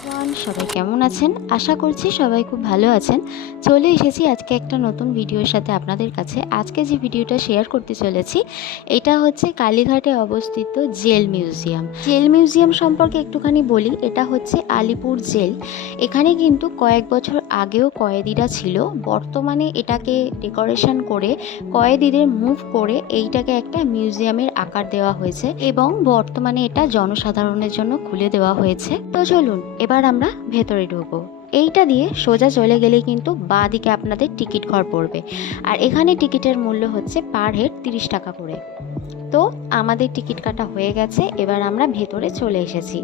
সবাই কেমন আছেন? আশা করছি সবাই খুব ভালো আছেন। চলে এসেছি আজকে একটা নতুন ভিডিওর সাথে আপনাদের কাছে। আজকে যে ভিডিওটা শেয়ার করতে চলেছি, এটা হচ্ছে কালীঘাটে অবস্থিত জেল মিউজিয়াম। জেল মিউজিয়াম সম্পর্কে একটুখানি বলি, এটা হচ্ছে আলিপুর জেল। এখানে কিন্তু কয়েক বছর আগেও কয়েদিরা ছিল। বর্তমানে এটাকে ডেকোরেশন করে কয়েদিদের মুভ করে এইটাকে একটা মিউজিয়ামের আকার দেওয়া হয়েছে এবং বর্তমানে এটা জনসাধারণের জন্য খুলে দেওয়া হয়েছে। তো চলুন এবার আমরা ভেতরে ঢুকবো। এইটা দিয়ে সোজা চলে গেলেই কিন্তু বাঁ দিকে আপনাদের টিকিট ঘর পড়বে, আর এখানে টিকিটের মূল্য হচ্ছে পার হেড 30 টাকা করে। তো আমাদের টিকিট কাটা হয়ে গেছে, এবার আমরা ভেতরে চলে এসেছি।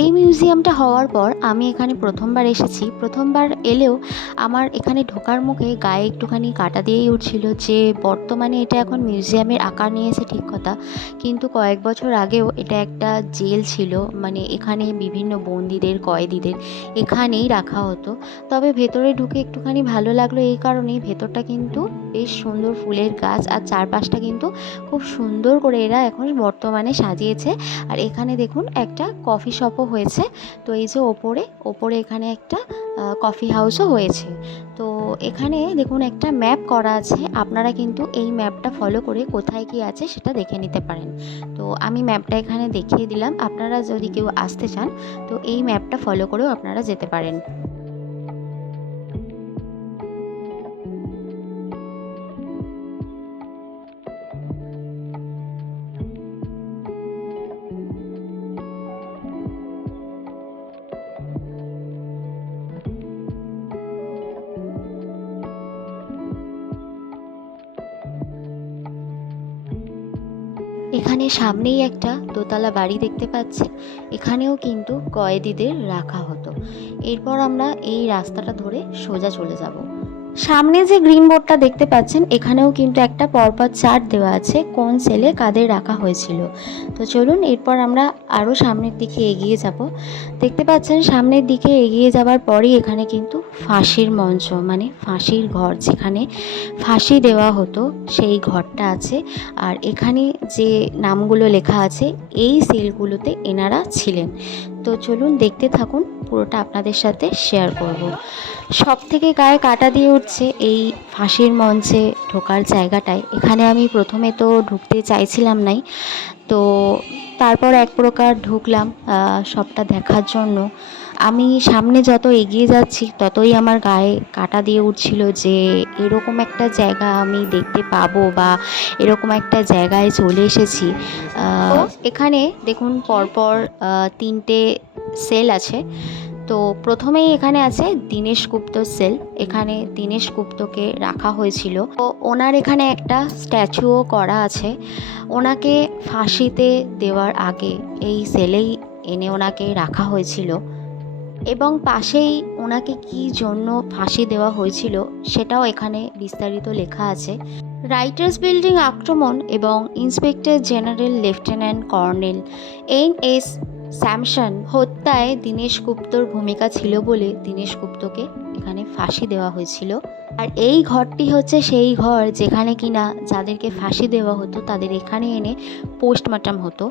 এই মিউজিয়ামটা হওয়ার পর আমি এখানে প্রথমবার এসেছি। প্রথমবার এলেও আমার এখানে ঢোকার মুখে গায়ে একটুখানি কাটা দিয়েই উঠছিল যে বর্তমানে এটা এখন মিউজিয়ামের আকার নিয়েছে ঠিক কথা, কিন্তু কয়েক বছর আগেও এটা একটা জেল ছিল। মানে এখানে বিভিন্ন বন্দীদের, কয়েদিদের এখানেই রাখা হতো। তবে ভেতরে ঢুকে একটুখানি ভালো লাগলো এই কারণেই, ভেতরটা কিন্তু বেশ সুন্দর ফুলের গাছ, আর চারপাশটা কিন্তু খুব সুন্দর করে এরা এখন বর্তমানে সাজিয়েছে। আর এখানে দেখুন একটা কফি শপও হয়েছে। তো এই যে ওপরে এখানে একটা কফি হাউসও হয়েছে। তো এখানে দেখুন একটা ম্যাপ করা আছে, আপনারা কিন্তু এই ম্যাপটা ফলো করে কোথায় কি আছে সেটা দেখে নিতে পারেন। তো আমি ম্যাপটা এখানে দেখিয়ে দিলাম, আপনারা যদি কেউ আসতে চান তো এই ম্যাপটা ফলো করেও আপনারা যেতে পারেন। এখানে সামনেই একটা দোতলা বাড়ি দেখতে পাচ্ছেন, এখানেও কিন্তু কয়েদিদের রাখা হতো। এরপর আমরা এই রাস্তাটা ধরে সোজা চলে যাব। সামনে যে গ্রিন বোর্ডটা দেখতে পাচ্ছেন, এখানেও কিন্তু একটা পরপর চার্ট দেওয়া আছে কোন সেলে কাদের রাখা হয়েছিল। তো চলুন এরপর আমরা আরও সামনের দিকে এগিয়ে যাব। দেখতে পাচ্ছেন সামনের দিকে এগিয়ে যাওয়ার পরই এখানে কিন্তু ফাঁসির মঞ্চ, মানে ফাঁসির ঘর, যেখানে ফাঁসি দেওয়া হতো সেই ঘরটা আছে। আর এখানে যে নামগুলো লেখা আছে এই সেলগুলোতে এনারা ছিলেন। তো চলুন দেখতে থাকুন, পুরোটা আপনাদের সাথে শেয়ার করব। সব থেকে গায়ে কাটা দিয়ে উঠছে এই ফাঁসির মঞ্চে ঢোকার জায়গাটায়। এখানে আমি প্রথমে তো ঢুকতে চাইছিলাম নাই, তো তারপর এক প্রকার ঢুকলাম সবটা দেখার জন্য। আমি সামনে যত এগিয়ে যাচ্ছি ততই আমার গায়ে কাটা দিয়ে উঠছিল যে এরকম একটা জায়গা আমি দেখতে পাবো বা এরকম একটা জায়গায় চলে এসেছি। এখানে দেখুন পরপর তিনটে সেল আছে। তো প্রথমেই এখানে আছে দীনেশ গুপ্তর সেল। এখানে দীনেশ গুপ্তকে রাখা হয়েছিল। তো ওনার এখানে একটা স্ট্যাচুও করা আছে। ওনাকে ফাঁসিতে দেওয়ার আগে এই সেলেই এনে ওনাকে রাখা হয়েছিল, এবং পাশেই ওনাকে কী জন্য ফাঁসি দেওয়া হয়েছিল সেটাও এখানে বিস্তারিত লেখা আছে। রাইটার্স বিল্ডিং আক্রমণ এবং inspector general lieutenant colonel N S. Simpson হত্যায় দীনেশ গুপ্তর ভূমিকা ছিল বলে দীনেশ গুপ্তকে এখানে ফাঁসি দেওয়া হয়েছিল। আর এই ঘরটি হচ্ছে সেই ঘর যেখানে কিনা যাদেরকে ফাঁসি দেওয়া হতো তাদের এখানে এনে পোস্টমর্টম হতো,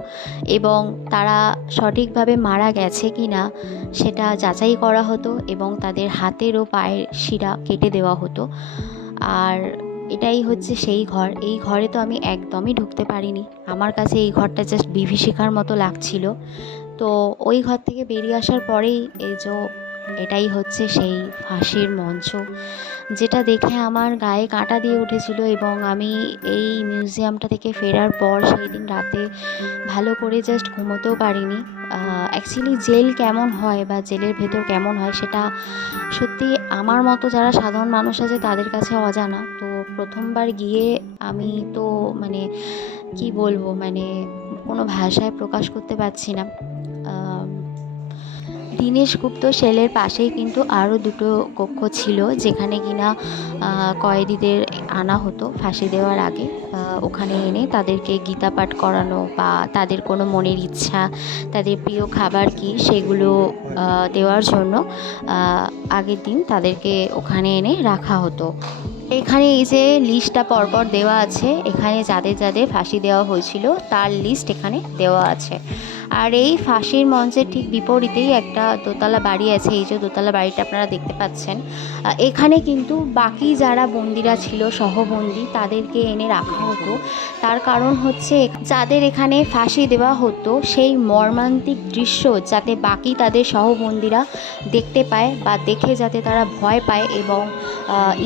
এবং তারা সঠিকভাবে মারা গেছে কিনা সেটা যাচাই করা হতো, এবং তাদের হাতের ও পায়ের শিরা কেটে দেওয়া হতো। আর এটাই হচ্ছে সেই ঘর। এই ঘরে তো আমি একদমই ঢুকতে পারিনি, আমার কাছে এই ঘরটা জাস্ট বিভীষিকার মতো লাগছিল। তো ওই ঘর থেকে বেরিয়ে আসার পরেই এই যে এটাই হচ্ছে সেই ফাঁসির মঞ্চ, যেটা দেখে আমার গায়ে কাঁটা দিয়ে উঠেছিল। এবং আমি এই মিউজিয়ামটা থেকে ফেরার পর সেই দিন রাতে ভালো করে জাস্ট ঘুমোতেও পারিনি। অ্যাকচুয়ালি জেল কেমন হয় বা জেলের ভেতর কেমন হয় সেটা সত্যি আমার মতো যারা সাধারণ মানুষ আছে তাদের কাছে অজানা। তো প্রথমবার গিয়ে আমি তো মানে কি বলবো, মানে কোনো ভাষায় প্রকাশ করতে পারছি না। দীনেশ গুপ্ত সেলের পাশেই কিন্তু আরও দুটো কক্ষ ছিল যেখানে কিনা কয়েদিদের আনা হতো ফাঁসি দেওয়ার আগে। ওখানে এনে তাদেরকে গীতা পাঠ করানো বা তাদের কোনো মনের ইচ্ছা, তাদের প্রিয় খাবার কি সেগুলো দেওয়ার জন্য আগের দিন তাদেরকে ওখানে এনে রাখা হতো। এখানে এই যে লিস্টটা পরপর দেওয়া আছে, এখানে যাদের যাদের ফাঁসি দেওয়া হয়েছিল তার লিস্ট এখানে দেওয়া আছে। আর এই ফাঁসির মঞ্চের ঠিক বিপরীতেই একটা দোতলা বাড়ি আছে, এই যে দোতলা বাড়িটা আপনারা দেখতে পাচ্ছেন। এখানে কিন্তু বাকি যারা বন্দিরা ছিল, সহবন্দি, তাদেরকে এনে রাখা হতো। তার কারণ হচ্ছে যাদের এখানে ফাঁসি দেওয়া হতো সেই মর্মান্তিক দৃশ্য যাতে বাকি তাদের সহবন্দিরা দেখতে পায়, বা দেখে যাতে তারা ভয় পায়, এবং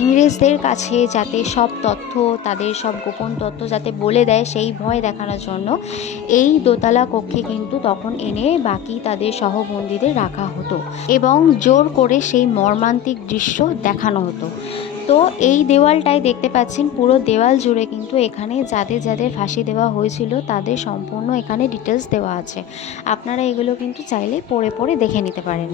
ইংরেজদের কাছে যাতে সব তথ্য, তাদের সব গোপন তথ্য যাতে বলে দেয়, সেই ভয় দেখানোর জন্য এই দোতলা কক্ষে কিন্তু তখন এনে বাকি তাদের সহবন্দীদের রাখা হতো এবং জোর করে সেই মর্মান্তিক দৃশ্য দেখানো হতো। তো এই দেওয়ালটায় দেখতে পাচ্ছেন, পুরো দেওয়াল জুড়ে কিন্তু এখানে যাদের যাদের ফাঁসি দেওয়া হয়েছিল তাদের সম্পূর্ণ এখানে ডিটেলস দেওয়া আছে। আপনারা এগুলো কিন্তু চাইলে পড়ে পড়ে দেখে নিতে পারেন।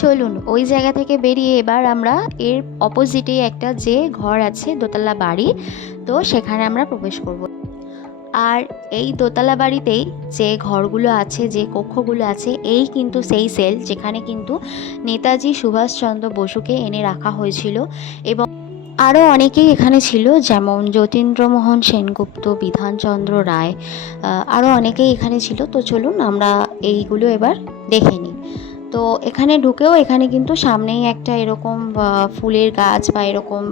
চলুন ওই জায়গা থেকে বেরিয়ে এবার আমরা এর অপোজিটে একটা যে ঘর আছে, দোতলা বাড়ি, তো সেখানে আমরা প্রবেশ করব। আর এই দোতলা বাড়িতেই যে ঘরগুলো আছে, যে কক্ষগুলো আছে, এই কিন্তু সেই সেল যেখানে কিন্তু নেতাজি সুভাষচন্দ্র বসুকে এনে রাখা হয়েছিল। এবং আরও অনেকেই এখানে ছিল, যেমন যতীন্দ্রমোহন সেনগুপ্ত, বিধানচন্দ্র রায়, আরও অনেকেই এখানে ছিল। তো চলুন আমরা এইগুলো এবার দেখে নিই। তো এখানে ঢুকেও এখানে কিন্তু সামনেই একটা এরকম ফুলের গাছ বা এরকম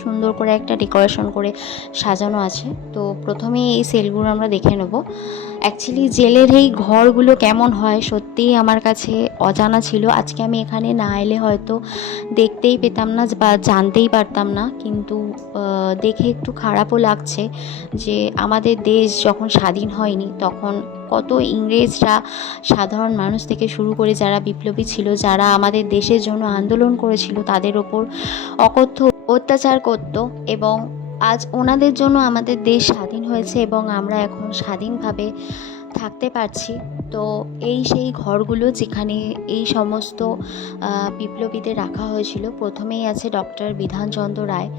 সুন্দর করে একটা ডেকোরেশন করে সাজানো আছে। তো প্রথমেই এই সেলগুলো আমরা দেখে নেব। অ্যাকচুয়ালি জেলের এই ঘরগুলো কেমন হয় সত্যিই আমার কাছে অজানা ছিল। আজকে আমি এখানে না এলে হয়তো দেখতেই পেতাম না বা জানতেই পারতাম না। কিন্তু দেখে একটু খারাপও লাগছে যে আমাদের দেশ যখন স্বাধীন হয়নি তখন কত ইংরেজরা সাধারণ মানুষ থেকে শুরু করে যারা বিপ্লবী ছিল, যারা আমাদের দেশের জন্য আন্দোলন করেছিল, তাদের ওপর অকথ্য অত্যাচার করত। এবং আজ ওনাদের জন্য আমাদের দেশ স্বাধীন হয়েছে এবং আমরা এখন স্বাধীনভাবে থাকতে পারছি। তো এই সেই ঘরগুলো যেখানে এই সমস্ত বিপ্লবীদের রাখা হয়েছিল। প্রথমেই আছে ডক্টর বিধানচন্দ্র রায়,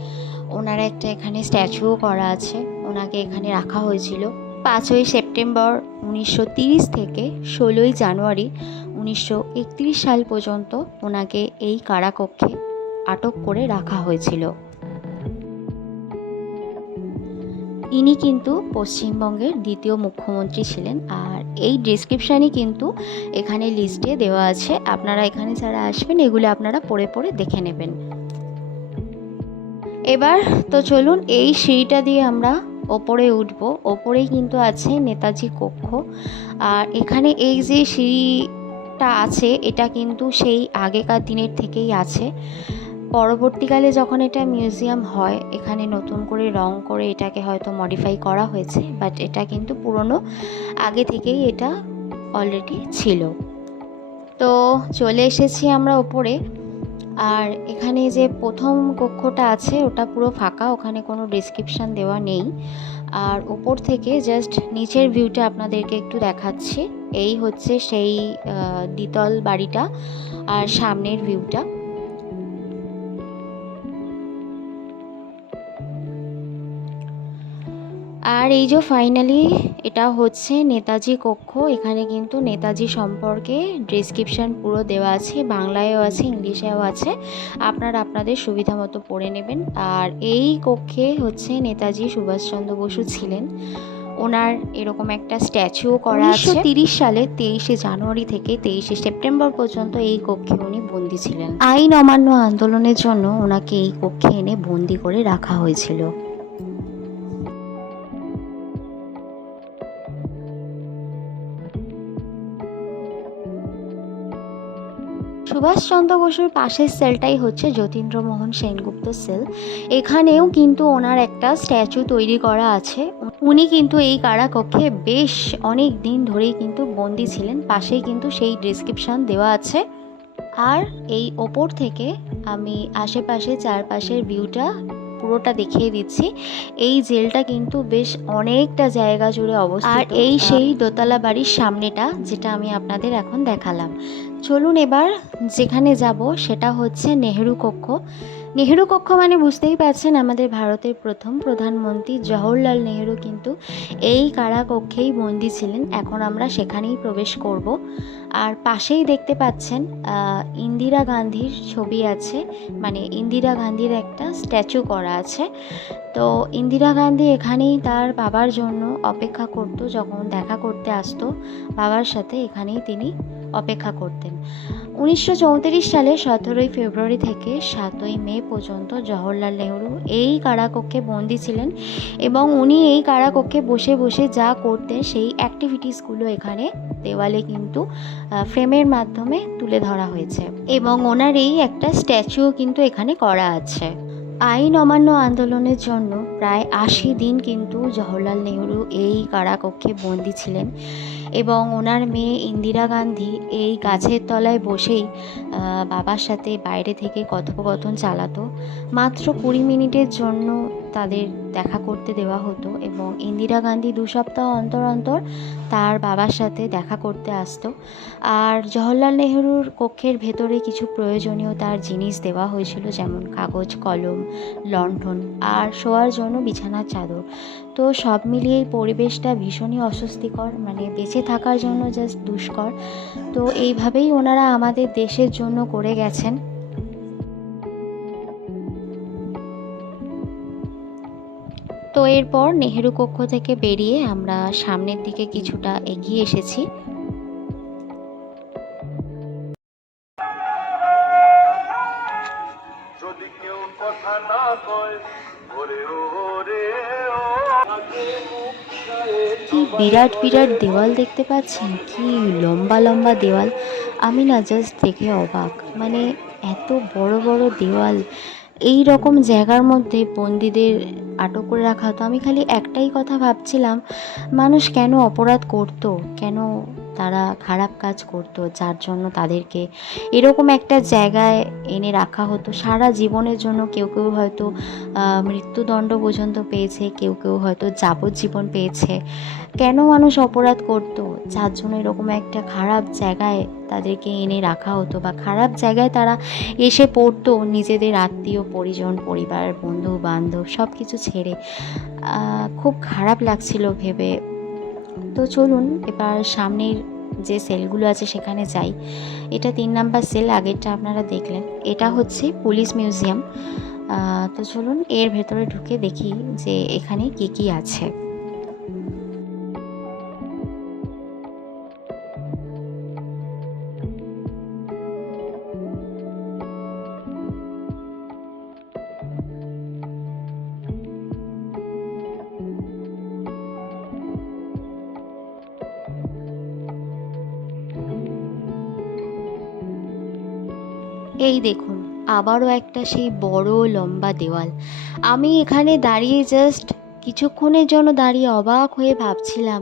ওনার একটা এখানে স্ট্যাচুও করা আছে, ওনাকে এখানে রাখা হয়েছিল 5ই সেপ্টেম্বর 1930 থেকে 16ই জানুয়ারি 1931 সাল পর্যন্ত ওনাকে এই কারাকক্ষে আটক করে রাখা হয়েছিল। ইনি কিন্তু পশ্চিমবঙ্গের দ্বিতীয় মুখ্যমন্ত্রী ছিলেন। আর এই ডেসক্রিপশানই কিন্তু এখানে লিস্টে দেওয়া আছে, আপনারা এখানে যারা আসবেন এগুলো আপনারা পড়ে পড়ে দেখে নেবেন। এবার তো চলুন এই সিঁড়িটা দিয়ে আমরা ওপরে উঠব। ওপরেই কিন্তু আছে নেতাজি কক্ষ। আর এখানে এই যে সিঁড়িটা আছে এটা কিন্তু সেই আগেকার দিনের থেকেই আছে। পরবর্তীকালে যখন এটা মিউজিয়াম হয়, এখানে নতুন করে রং করে এটাকে হয়তো মডিফাই করা হয়েছে, বাট এটা কিন্তু পুরনো আগে থেকেই এটা অলরেডি ছিল। তো চলে এসেছি আমরা ওপরে। আর এখানে যে প্রথম কক্ষটা আছে ওটা পুরো ফাঁকা, ওখানে কোনো ডেসক্রিপশান দেওয়া নেই। আর ওপর থেকে জাস্ট নিচের ভিউটা আপনাদেরকে একটু দেখাচ্ছি। এই হচ্ছে সেই দ্বিতল বাড়িটা আর সামনের ভিউটা। আর এই যে ফাইনালি এটা হচ্ছে নেতাজি কক্ষ। এখানে কিন্তু নেতাজি সম্পর্কে ডেসক্রিপশান পুরো দেওয়া আছে, বাংলায়ও আছে, ইংলিশেও আছে, আপনারা আপনাদের সুবিধা মতো পড়ে নেবেন। আর এই কক্ষে হচ্ছে নেতাজি সুভাষচন্দ্র বসু ছিলেন, ওনার এরকম একটা স্ট্যাচুও করা আছে। 1930 সালে 23শে জানুয়ারি থেকে 23শে সেপ্টেম্বর পর্যন্ত এই কক্ষে উনি বন্দী ছিলেন। আইন অমান্য আন্দোলনের জন্য ওনাকে এই কক্ষে এনে বন্দী করে রাখা হয়েছিল। সুভাষচন্দ্র বসুর পাশের সেলটাই হচ্ছে যতীন্দ্রমোহন সেনগুপ্ত সেল। এখানেও কিন্তু ওনার একটা স্ট্যাচু তৈরি করা আছে। উনি কিন্তু এই কারাকক্ষে বেশ অনেক দিন ধরেই কিন্তু বন্দি ছিলেন। পাশেই কিন্তু সেই ডেসক্রিপশন দেওয়া আছে। আর এই ওপর থেকে আমি আশেপাশে চারপাশের ভিউটা পুরোটা দেখিয়ে দিচ্ছি। এই জেলটা কিন্তু বেশ অনেকটা জায়গা জুড়ে অবস্থিত। আর এই সেই দোতলা বাড়ির সামনেটা, যেটা আমি আপনাদের এখন দেখালাম। চলুন এবার যেখানে যাব সেটা হচ্ছে নেহেরু কক্ষ। নেহেরু কক্ষ মানে বুঝতেই পারছেন, আমাদের ভারতের প্রথম প্রধানমন্ত্রী জওহরলাল নেহেরু কিন্তু এই কারাকক্ষেই বন্দী ছিলেন। এখন আমরা সেখানেই প্রবেশ করব। আর পাশেই দেখতে পাচ্ছেন ইন্দিরা গান্ধীর ছবি আছে, মানে ইন্দিরা গান্ধীর একটা স্ট্যাচু করা আছে। তো ইন্দিরা গান্ধী এখানেই তার বাবার জন্য অপেক্ষা করত। যখন দেখা করতে আসতো বাবার সাথে, এখানেই তিনি অপেক্ষা করতেন। 1934 সালে 17ই ফেব্রুয়ারি থেকে 7ই মে পর্যন্ত জওহরলাল নেহরু এই কারাকক্ষে বন্দী ছিলেন এবং উনি এই কারাকক্ষে বসে বসে যা করতেন সেই অ্যাক্টিভিটিসগুলো এখানে দেওয়ালে কিন্তু ফ্রেমের মাধ্যমে তুলে ধরা হয়েছে এবং ওনার এই একটা স্ট্যাচুও কিন্তু এখানে করা আছে। আইন অমান্য আন্দোলনের জন্য প্রায় 80 দিন কিন্তু জওহরলাল নেহরু এই কারাকক্ষে বন্দী ছিলেন এবং ওনার মেয়ে ইন্দিরা গান্ধী এই গাছের তলায় বসেই বাবার সাথে বাইরে থেকে কথোপকথন চালাতো। মাত্র 20 মিনিটের জন্য তাদের দেখা করতে দেওয়া হতো এবং ইন্দিরা গান্ধী 2 সপ্তাহ অন্তর অন্তর তার বাবার সাথে দেখা করতে আসতো। আর জওহরলাল নেহরুর কক্ষের ভেতরে কিছু প্রয়োজনীয় তার জিনিস দেওয়া হয়েছিল, যেমন কাগজ, কলম, লণ্ঠন আর শোয়ার জন্য বিছানার চাদর। তো সব মিলিয়ে পরিবেশটা ভীষণই অস্বস্তিকর, মানে বেঁচে থাকার জন্য জাস্ট দুষ্কর। তো এইভাবেই ওনারা আমাদের দেশের জন্য করে গেছেন। তো এরপর নেহেরু কক্ষ থেকে বেরিয়ে আমরা সামনের দিকে কিছুটা এগিয়ে এসেছি। যদি কেউ কথা না কয় কি বিরাট বিরাট দেওয়াল দেখতে পাচ্ছেন, কি লম্বা লম্বা দেওয়াল। আমি না জাস্ট দেখে অবাক, মানে এত বড় বড় দেওয়াল, এই রকম জায়গার মধ্যে বন্দীদের আটক করে রাখা হতো। আমি খালি একটাই কথা ভাবছিলাম, মানুষ কেন অপরাধ করতো, কেন তারা খারাপ কাজ করতো, যার জন্য তাদেরকে এরকম একটা জায়গায় এনে রাখা হতো সারা জীবনের জন্য। কেউ কেউ হয়তো মৃত্যুদণ্ড পর্যন্ত পেয়েছে, কেউ কেউ হয়তো যাবজ্জীবন পেয়েছে। কেন মানুষ অপরাধ করতো যার জন্য এরকম একটা খারাপ জায়গায় তাদেরকে এনে রাখা হতো, বা খারাপ জায়গায় তারা এসে পড়তো নিজেদের আত্মীয় পরিজন, পরিবার, বন্ধু বান্ধব সব কিছু ছেড়ে। খুব খারাপ লাগছিল ভেবে। তো চলুন এবার সামনের যে সেলগুলো আছে সেখানে যাই। এটা 3 নাম্বার সেল, আগেরটা আপনারা দেখলেন। এটা হচ্ছে পুলিশ মিউজিয়াম। তো চলুন এর ভেতরে ঢুকে দেখি যে এখানে কি কি আছে। এই দেখুন আবারও একটা সেই বড় লম্বা দেওয়াল। আমি এখানে দাঁড়িয়ে জাস্ট কিছুক্ষণের জন্য দাঁড়িয়ে অবাক হয়ে ভাবছিলাম,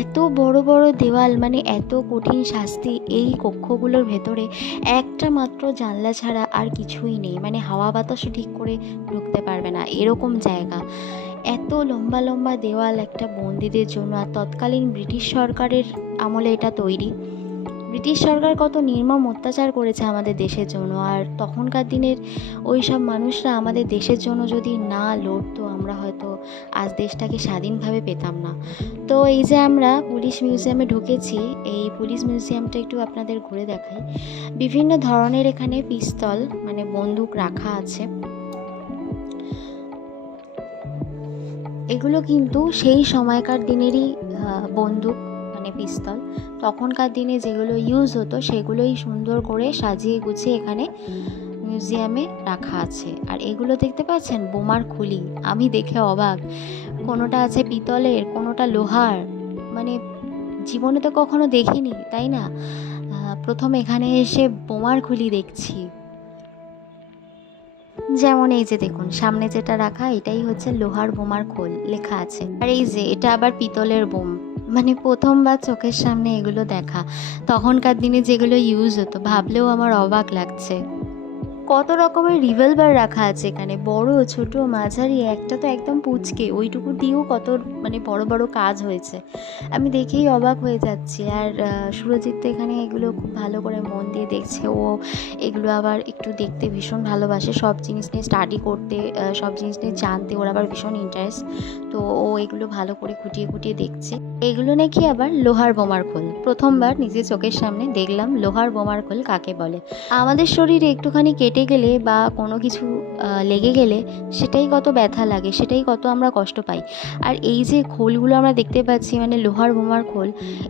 এত বড় বড় দেওয়াল, মানে এত কঠিন শাস্তি। এই কক্ষগুলোর ভেতরে একটা মাত্র জানলা ছাড়া আর কিছুই নেই, মানে হাওয়া বাতাসও ঠিক করে ঢুকতে পারবে না, এরকম জায়গা। এত লম্বা লম্বা দেওয়াল একটা বন্দীদের জন্য। আর তৎকালীন ব্রিটিশ সরকারের আমলে এটা তৈরি। ব্রিটিশ সরকার কত নির্মম অত্যাচার করেছে আমাদের দেশের জন্য, আর তখনকার দিনের ওই সব মানুষরা আমাদের দেশের জন্য যদি না লড়তো, আমরা হয়তো আজ দেশটাকে স্বাধীনভাবে পেতাম না। তো এই যে আমরা পুলিশ মিউজিয়ামে ঢুকেছি, এই পুলিশ মিউজিয়ামটা একটু আপনাদের ঘুরে দেখাই। বিভিন্ন ধরনের এখানে পিস্তল, মানে বন্দুক রাখা আছে। এগুলো কিন্তু সেই সময়কার দিনেরই বন্দুক, মানে পিস্তল। তখনকার দিনে যেগুলো ইউজ হতো সেগুলোই সুন্দর করে সাজিয়ে গুছিয়ে এখানে মিউজিয়ামে রাখা আছে। আর এগুলো দেখতে পাচ্ছেন বোমার খুলি, আমি দেখে অবাক। কোনোটা আছে পিতলের, কোনোটা লোহার, মানে জীবনে তো কখনো দেখিনি, তাই না? প্রথম এখানে এসে বোমার খুলি দেখছি। যেমন এই যে দেখুন সামনে যেটা রাখা, এটাই হচ্ছে লোহার বোমার খোল, লেখা আছে। আর এই যে এটা আবার পিতলের বোম। মানে প্রথমবার চোখের সামনে এগুলো দেখা। তখনকার দিনে যেগুলো ইউজ হতো ভাবলেও আমার অবাক লাগছে। কত রকমের রিভলভার রাখা আছে এখানে, বড় ছোট মাঝারি, একটা তো একদম পুচকে, ওইটুকু দিয়েও কত মানে বড় বড় কাজ হয়েছে। আমি দেখেই অবাক হয়ে যাচ্ছি। আর সুরজিৎ তো এখানে এগুলো খুব ভালো করে মন দিয়ে দেখছে। ও এগুলো আবার একটু দেখতে ভীষণ ভালোবাসে, সব জিনিস নিয়ে স্টাডি করতে, সব জিনিস নিয়ে জানতে ওর আবার ভীষণ ইন্টারেস্ট। তো ও এগুলো ভালো করে খুঁটিয়ে খুঁটিয়ে দেখছে। এগুলো নাকি আবার লোহার বোমার খোল। প্রথমবার নিজের চোখের সামনে দেখলাম লোহার বোমার খোল কাকে বলে। আমাদের শরীরে একটুখানি কেটে গেলে বা কোনো কিছু লেগে গেলে সেটাই কত ব্যথা লাগে, সেটাই কত আমরা কষ্ট পাই। আর এই যে খোলগুলো আমরা দেখতে পাচ্ছি, মানে লোহার বোমার খোল,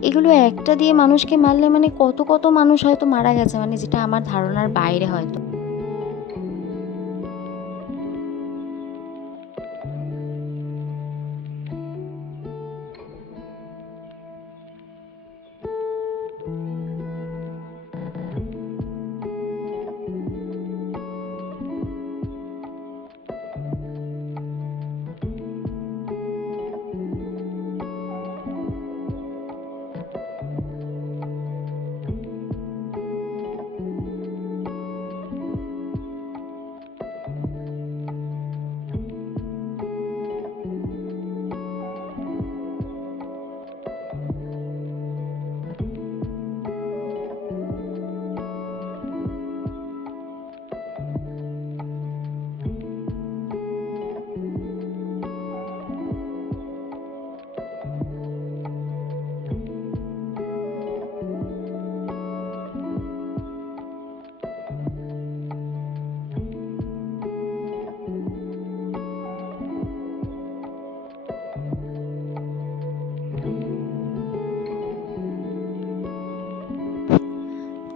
এগুলো একটা দিয়ে মানুষকে মারলে মানে কত কত মানুষ হয়তো মারা গেছে, মানে যেটা আমার ধারণার বাইরে হয়তো।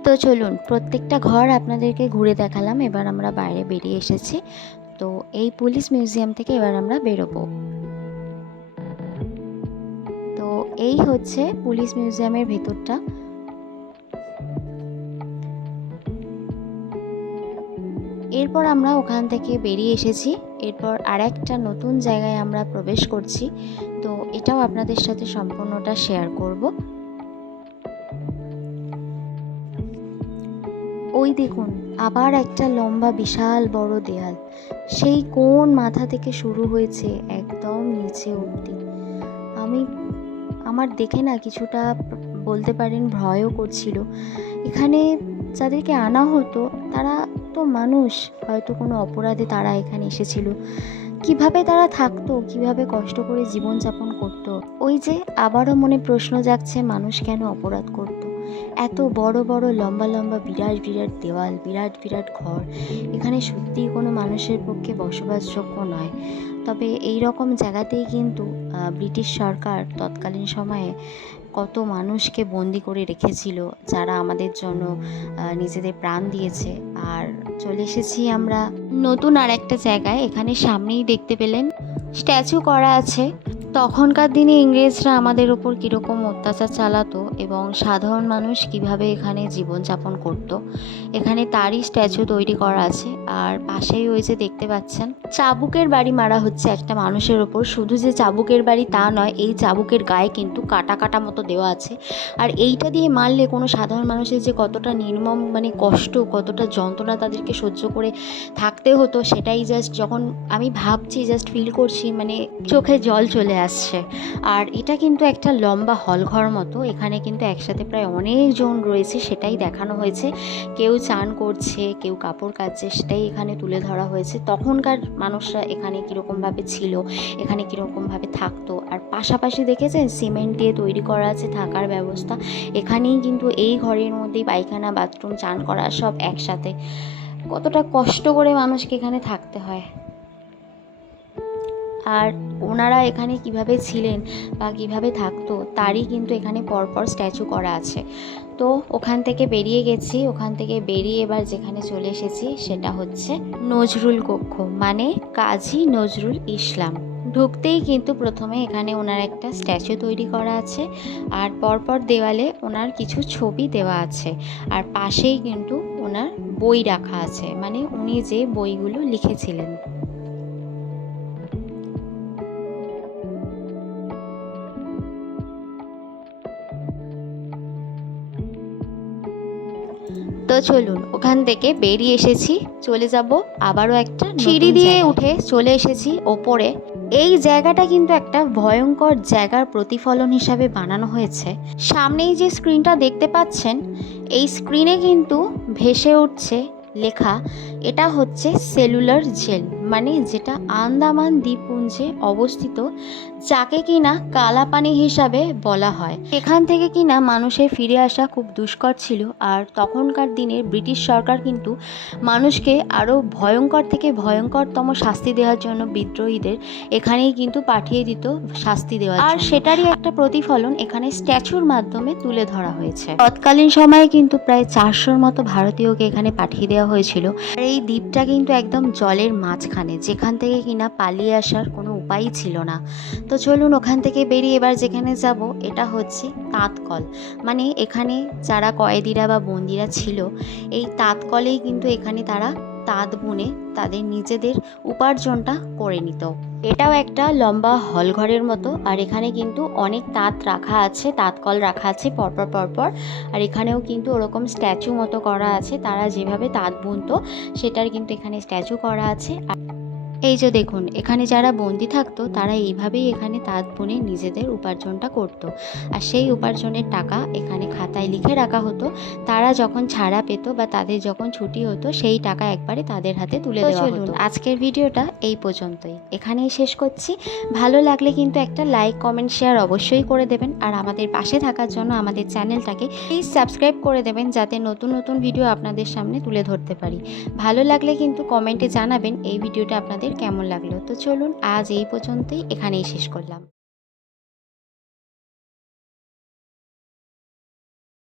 তো চলুন প্রত্যেকটা ঘর আপনাদেরকে ঘুরে দেখালাম। এবার আমরা বাইরে বেরিয়ে এসেছি। তো এই পুলিশ মিউজিয়াম থেকে এবার আমরা বেরোবো। তো এই হচ্ছে পুলিশ মিউজিয়ামের ভেতরটা। এরপর আমরা ওখান থেকে বেরিয়ে এসেছি। এরপর আরেকটা নতুন জায়গায় আমরা প্রবেশ করছি। তো এটাও আপনাদের সাথে সম্পূর্ণটা শেয়ার করব। ওই দেখুন আবার একটা লম্বা বিশাল বড় দেয়াল, সেই কোন মাথা থেকে শুরু হয়েছে একদম নিচে অবধি। আমি আমার দেখে না কিছুটা বলতে পারেন ভয়ও করছিল। এখানে যাদেরকে আনা হতো তারা তো মানুষ, হয়তো কোনো অপরাধে তারা এখানে এসেছিল। কিভাবে তারা থাকতো, কিভাবে কষ্ট করে জীবনযাপন করতো। ওই যে আবারও মনে প্রশ্ন জাগছে, মানুষ কেন অপরাধ করতো। এত বড় বড় লম্বা লম্বা বিরাট বিরাট দেওয়াল, বিরাট বিরাট ঘর, এখানে সত্যিই কোনো মানুষের পক্ষে বসবাসযোগ্য নয়। তবে এই রকম জায়গাতেই কিন্তু ব্রিটিশ সরকার তৎকালীন সময়ে কত মানুষকে বন্দি করে রেখেছিল, যারা আমাদের জন্য নিজেদের প্রাণ দিয়েছে। আর চলে এসেছি আমরা নতুন আর একটা জায়গায়। এখানে সামনেই দেখতে পেলেন স্ট্যাচু করা আছে। তখনকার দিনে ইংরেজরা আমাদের ওপর কীরকম অত্যাচার চালাতো এবং সাধারণ মানুষ কিভাবে এখানে জীবনযাপন করত, এখানে তারই স্ট্যাচু তৈরি করা আছে। আর পাশেই ওই যে দেখতে পাচ্ছেন চাবুকের বাড়ি মারা হচ্ছে একটা মানুষের ওপর। শুধু যে চাবুকের বাড়ি তা নয়, এই চাবুকের গায়ে কিন্তু কাটা কাটা মতো দেওয়া আছে। আর এইটা দিয়ে মারলে কোনো সাধারণ মানুষের যে কতটা নির্মম মানে কষ্ট, কতটা যন্ত্রণা তাদেরকে সহ্য করে থাকতে হতো, সেটাই জাস্ট যখন আমি ভাবছি, জাস্ট ফিল করছি, মানে চোখে জল চলে আসছে। আর এটা কিন্তু একটা লম্বা হলঘর মতো। এখানে কিন্তু একসাথে প্রায় অনেকজন রয়েছে, সেটাই দেখানো হয়েছে। কেউ চান করছে, কেউ কাপড় কাচছে, সেটাই এখানে তুলে ধরা হয়েছে। তখনকার মানুষরা এখানে কীরকমভাবে ছিল, এখানে কীরকমভাবে থাকতো। আর পাশাপাশি দেখেছেন সিমেন্ট দিয়ে তৈরি করা আছে থাকার ব্যবস্থা। এখানেই কিন্তু এই ঘরের মধ্যেই পায়খানা, বাথরুম, চান করা সব একসাথে। কতটা কষ্ট করে মানুষকে এখানে থাকতে হয়। আর ওনারা এখানে কিভাবে ছিলেন বা কিভাবে থাকতো তারই কিন্তু এখানে পরপর স্ট্যাচু করা আছে। তো ওখান থেকে বেরিয়ে গেছি। ওখান থেকে বেরিয়ে এবার যেখানে চলে এসেছি সেটা হচ্ছে নজরুল কক্ষ, মানে কাজী নজরুল ইসলাম। ঢুকতেই কিন্তু প্রথমে এখানে ওনার একটা স্ট্যাচু তৈরি করা আছে, আর পরপর দেওয়ালে ওনার কিছু ছবি দেওয়া আছে, আর পাশেই কিন্তু ওনার বই রাখা আছে, মানে উনি যে বইগুলো লিখেছিলেন। তো চলুন, ওখান থেকে বেরিয়ে এসেছি, চলে যাব আবারও একটা সিঁড়ি দিয়ে উঠে চলে এসেছি ওপরে। এই জায়গাটা কিন্তু একটা ভয়ঙ্কর জায়গার প্রতিফলন হিসাবে বানানো হয়েছে। সামনেই যে স্ক্রিনটা দেখতে পাচ্ছেন, এই স্ক্রিনে কিন্তু ভেসে উঠছে লেখা, এটা হচ্ছে সেলুলার জেল, মানে যেটা আন্দামান দ্বীপপুঞ্জে অবস্থিত, যাকে কিনা কালাপানি হিসাবে বলা হয়। এখান থেকে কিনা মানুষের ফিরে আসা খুব দুষ্কর ছিল, আর তখনকার দিনে ব্রিটিশ সরকার কিন্তু মানুষকে আরও ভয়ঙ্কর থেকে ভয়ঙ্করতম শাস্তি দেওয়ার জন্য বিদ্রোহীদের এখানেই কিন্তু পাঠিয়ে দিত শাস্তি দেওয়ার, আর সেটারই একটা প্রতিফলন এখানে স্ট্যাচুর মাধ্যমে তুলে ধরা হয়েছে। তৎকালীন সময়ে কিন্তু প্রায় 400-র মতো ভারতীয়কে এখানে পাঠিয়ে দেওয়া হয়েছিল। আর এই দ্বীপটা কিন্তু একদম জলের মাঝখানে, যেখান থেকে কিনা পালিয়ে আসার কোনো উপায়ই ছিল না। তো চলুন, ওখান থেকে বেরিয়ে এবার যেখানে যাব, এটা হচ্ছে তাঁতকল। মানে এখানে যারা কয়েদিরা বা বন্দিরা ছিল, এই তাঁতকলেই কিন্তু এখানে তারা তাঁত বুনে তাদের নিজেদের উপার্জনটা করে নিত। এটাও একটা লম্বা হল ঘরের মতো, আর এখানে কিন্তু অনেক তাঁত রাখা আছে, তাঁতকল রাখা আছে পরপর পরপর। আর এখানেও কিন্তু ওরকম স্ট্যাচু মতো করা আছে, তারা যেভাবে তাঁত বুনতো সেটার কিন্তু এখানে স্ট্যাচু করা আছে। এই যে দেখুন, এখানে যারা বন্দি থাকতো তারা এইভাবেই এখানে তাঁত বুনে নিজেদের উপার্জনটা করতো, আর সেই উপার্জনের টাকা এখানে খাতায় লিখে রাখা হতো। তারা যখন ছাড়া পেত বা তাদের যখন ছুটি হতো, সেই টাকা একবারে তাদের হাতে তুলে দেওয়া হতো। আজকের ভিডিওটা এই পর্যন্তই, এখানেই শেষ করছি। ভালো লাগলে কিন্তু একটা লাইক, কমেন্ট, শেয়ার অবশ্যই করে দেবেন, আর আমাদের পাশে থাকার জন্য আমাদের চ্যানেলটাকে প্লিজ সাবস্ক্রাইব করে দেবেন, যাতে নতুন নতুন ভিডিও আপনাদের সামনে তুলে ধরতে পারি। ভালো লাগলে কিন্তু কমেন্টে জানাবেন এই ভিডিওটা আপনাদের কেমন লাগলো। তো চলুন, আজ এই পর্যন্তই, এখানেই শেষ করলাম।